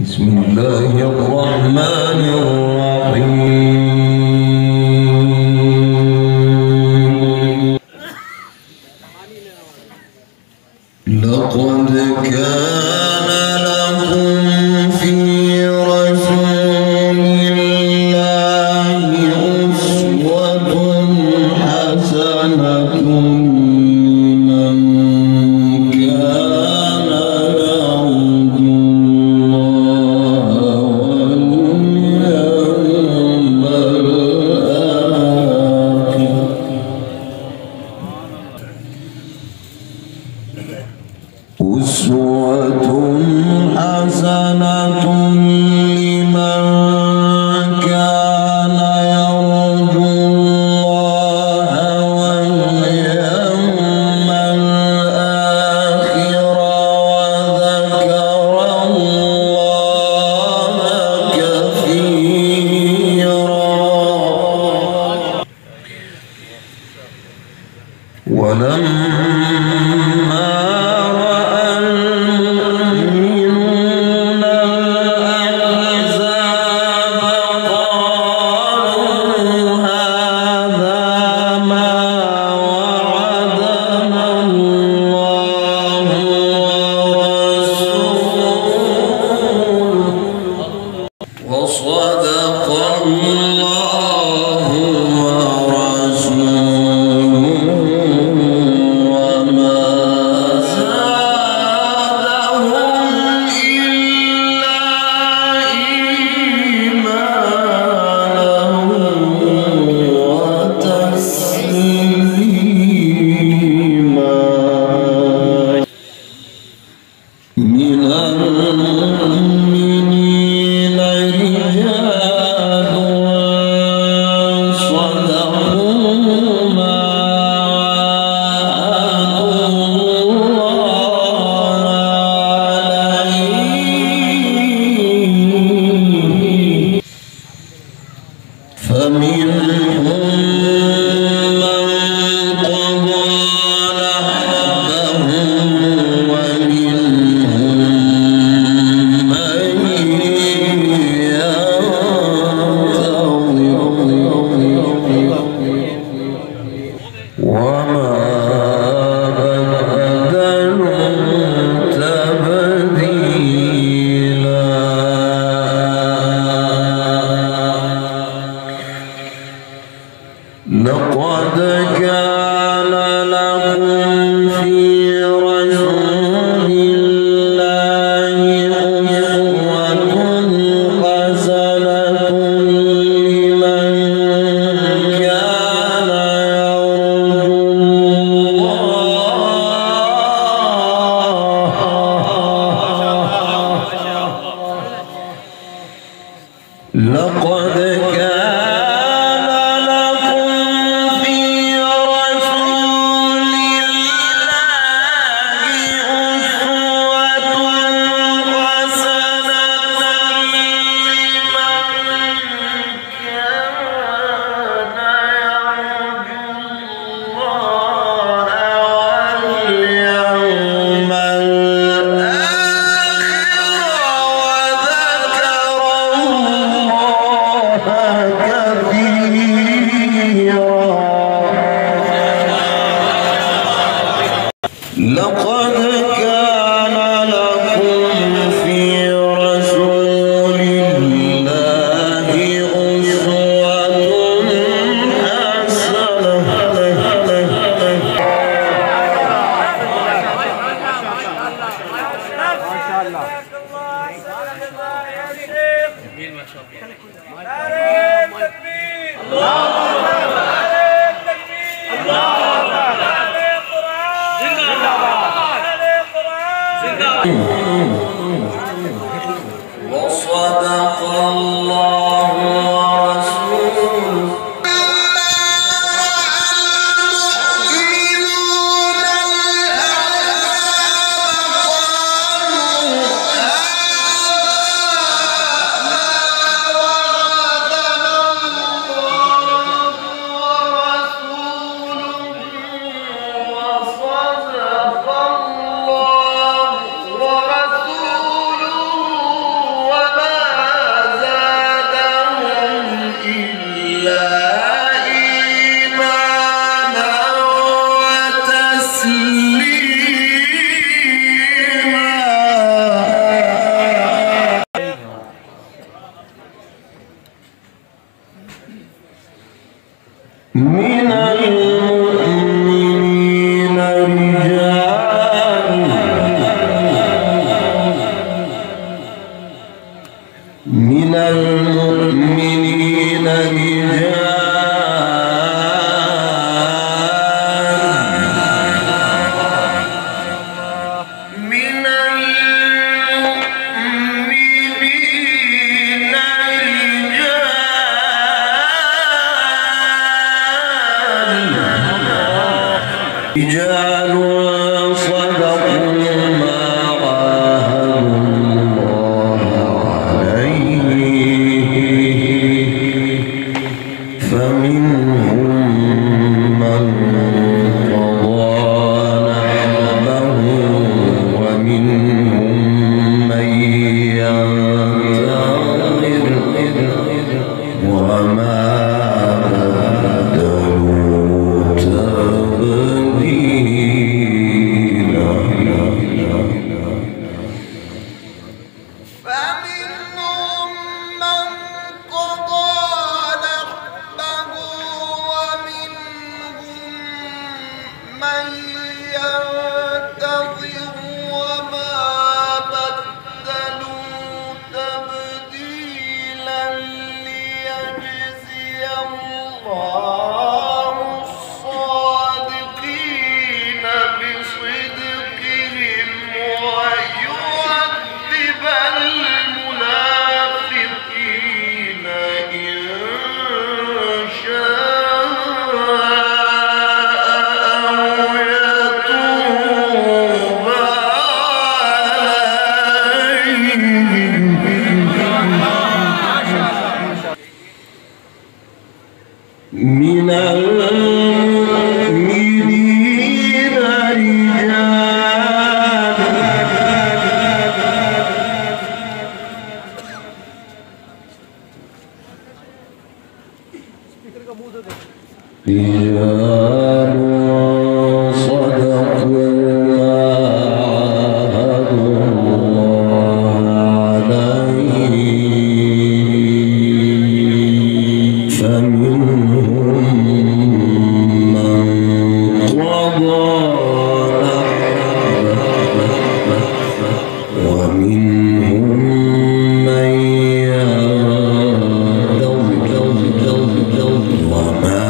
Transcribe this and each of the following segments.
بسم الله الرحمن الرحيم. لقد كان لكم في رسول الله أسوة حسنة لمن كان يرجو الله واليوم الآخر. أسوة حسنة لمن كان يرجو الله واليوم الآخر وذكر الله كثيرا. ولما وصدق الله ورسوله وما زادهم إلا إيمانا وتسليما. من المؤمنين رجال صدقوا ما عاهدوا الله عليه، فمنهم من قضى نحبه ومنهم من ينتظر وما بدلوا تبديلا. لقد كان لكم في رسول الله أسوة حسنة لمن كان يرجو الله. لقد كان لكم في رسول الله أسوة حسنة لمن كان يرجو الله واليوم لقد كان لكم في رسول الله أسوة وصدق الله ورسوله. وصدق الله ورسوله رجال صدقوا ما عاهدوا الله عليه فمنهم من قضى نحبه ومنهم من ينتظر وما من المؤمنين رجال صدقوا ما عاهدوا الله عليه فمنهم من قضى نحبه ومنهم من ينتظر وما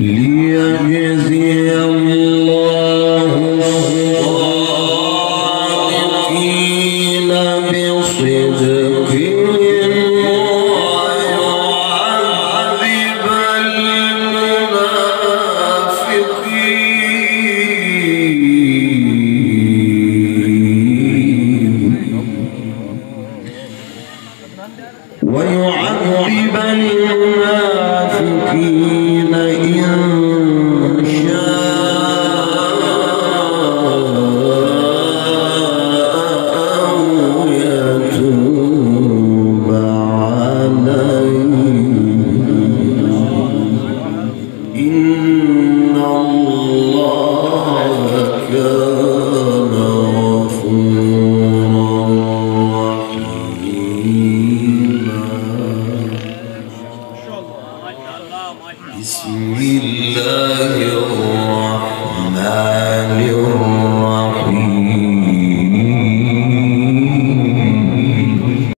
ليجزي الله الصادقين بصدقهم ويعذب المنافقين إن شاء أو يتوب عليهم إن الله كان غفورا رحيما. بسم الله الرحمن الرحيم.